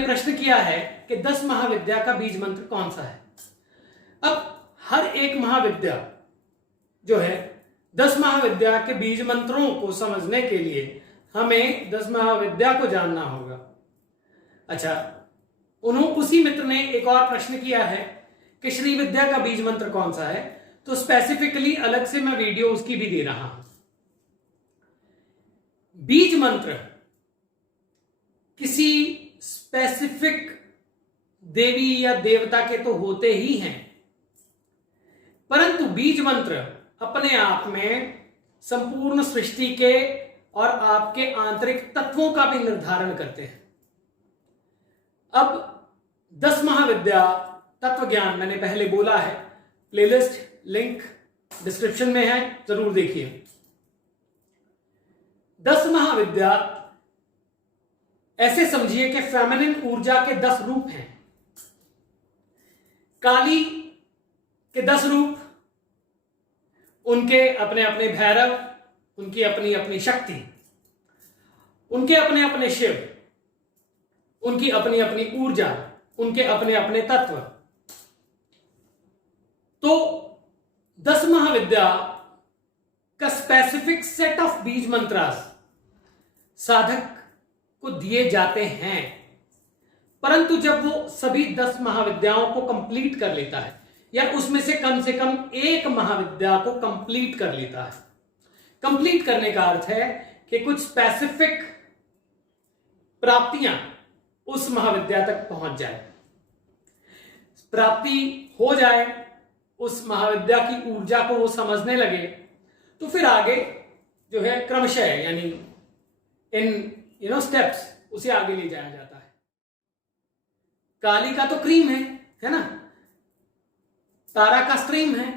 ने प्रश्न किया है कि 10 महाविद्या का बीज मंत्र कौन सा है। अब हर एक महाविद्या जो है 10 महाविद्या के बीज मंत्रों को समझने के लिए हमें 10 महाविद्या को जानना होगा। अच्छा, उसी मित्र ने एक और प्रश्न किया है कि श्री विद्या का बीज मंत्र कौन सा है, तो स्पेसिफिकली अलग से मैं वीडियो उसकी भी दे रहा हूं। बीज मंत्र किसी स्पेसिफिक देवी या देवता के तो होते ही हैं, परंतु बीज मंत्र अपने आप में संपूर्ण सृष्टि के और आपके आंतरिक तत्वों का भी निर्धारण करते हैं। अब 10 महाविद्या तत्व ज्ञान मैंने पहले बोला है, प्लेलिस्ट लिंक डिस्क्रिप्शन में है, जरूर देखिए। 10 महाविद्या ऐसे समझिए कि फेमिनिन ऊर्जा के 10 रूप हैं। काली के 10 रूप, उनके अपने अपने भैरव, उनकी अपनी अपनी शक्ति, उनके अपने अपने शिव, उनकी अपनी अपनी ऊर्जा, उनके अपने अपने तत्व। तो 10 महाविद्या का स्पेसिफिक सेट ऑफ बीज मंत्रास साधक को दिए जाते हैं, परंतु जब वो सभी 10 महाविद्याओं को कंप्लीट कर लेता है या उसमें से कम एक महाविद्या को कंप्लीट कर लेता है, कंप्लीट करने का अर्थ है कि कुछ स्पेसिफिक प्राप्तियां उस महाविद्या तक पहुंच जाए, प्राप्ति हो जाए, उस महाविद्या की ऊर्जा को वो समझने लगे, तो फिर आगे जो है क्रमशः यानी इन स्टेप्स उसे आगे ले जाया जाता है। काली का तो क्रीम है ना, तारा का स्ट्रीम है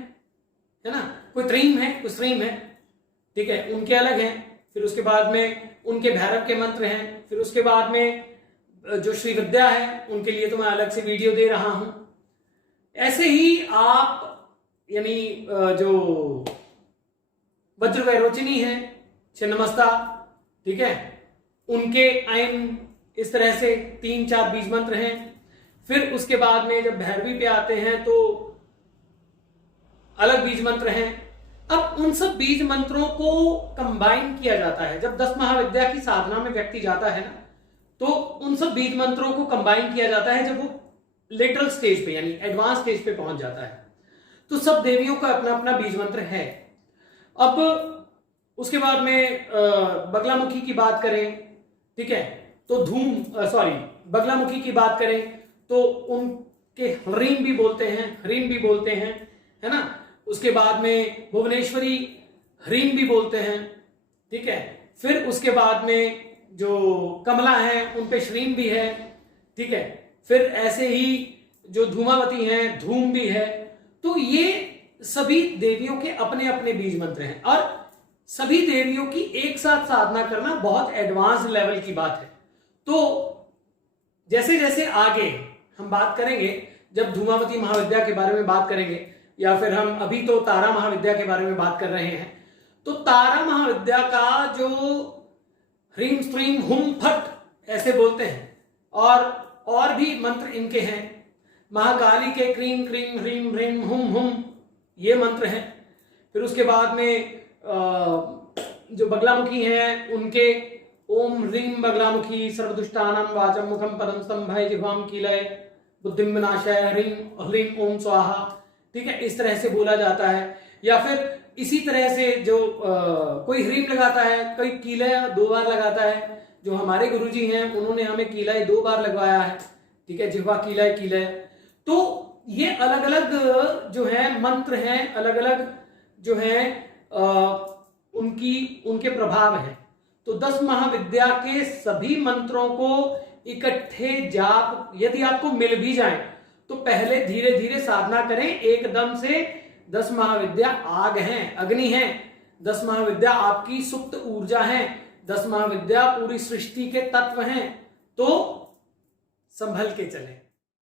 ना, कोई ट्रीम है, कोई स्ट्रीम है, ठीक है, उनके अलग हैं। फिर उसके बाद में उनके भैरव के मंत्र हैं, फिर उसके बाद में जो श्री विद्या है उनके लिए तो मैं अलग से वीडियो दे रहा हूं। ऐसे ही आप यानी जो वज्र वैरोचिनी है, छिन्नमस्ता, ठीक है, उनके आयन इस तरह से 3-4 बीज मंत्र हैं। फिर उसके बाद में जब भैरवी पे आते हैं तो अलग बीज मंत्र हैं। अब उन सब बीज मंत्रों को कंबाइन किया जाता है। जब 10 महाविद्या की साधना में व्यक्ति जाता है ना, तो उन सब बीज मंत्रों को कंबाइन किया जाता है। जब वो लेटरल स्टेज पे यानी एडवांस स्टेज पे पहुंच जाता है, तो सब देवियों का अपना अपना बीज मंत्र है। अब उसके बाद में बगलामुखी की बात करें, ठीक है, तो बगलामुखी की बात करें तो उनके ह्रीम भी बोलते हैं, ह्रीम भी बोलते हैं, है ना। उसके बाद में भुवनेश्वरी ह्रीम भी बोलते हैं, ठीक है। फिर उसके बाद में जो कमला है उन पे श्रीम भी है, ठीक है। फिर ऐसे ही जो धूमावती हैं, धूम भी है। तो ये सभी देवियों के अपने अपने बीज मंत्र हैं और सभी देवियों की एक साथ साधना करना बहुत एडवांस लेवल की बात है। तो जैसे जैसे आगे हम बात करेंगे, जब धूमावती महाविद्या के बारे में बात करेंगे या फिर हम अभी तो तारा महाविद्या के बारे में बात कर रहे हैं, तो तारा महाविद्या का जो ह्रीम स्त्रीम हुम फट ऐसे बोलते हैं और भी मंत्र इनके हैं। महाकाली के क्रीम क्रीम ह्रीम ह्रीम हुम हुम ये मंत्र हैं। फिर उसके बाद में जो बगलामुखी हैं उनके ओम ह्रीम बगलामुखी सर्वदुष्टानां वाचम मुखम पदम स्तंभय जिह्वाम कीलय बुद्धिम विनाशय ह्रीम ह्रीम ओम स्वाहा, ठीक है, इस तरह से बोला जाता है। या फिर इसी तरह से जो कोई ह्रीम लगाता है, कोई कीलय 2 बार लगाता है। जो हमारे गुरुजी हैं उन्होंने हमें कीलय 2 बार लगवाया है, ठीक है, जिह्वा कीलय कीलय। तो ये अलग अलग जो है मंत्र हैं, अलग अलग जो है उनके प्रभाव हैं। तो 10 महाविद्या के सभी मंत्रों को इकट्ठे जाप यदि आपको मिल भी जाए तो पहले धीरे धीरे साधना करें। एकदम से 10 महाविद्या आग हैं, अग्नि हैं। 10 महाविद्या आपकी सुप्त ऊर्जा है, 10 महाविद्या पूरी सृष्टि के तत्व हैं। तो संभल के चलें।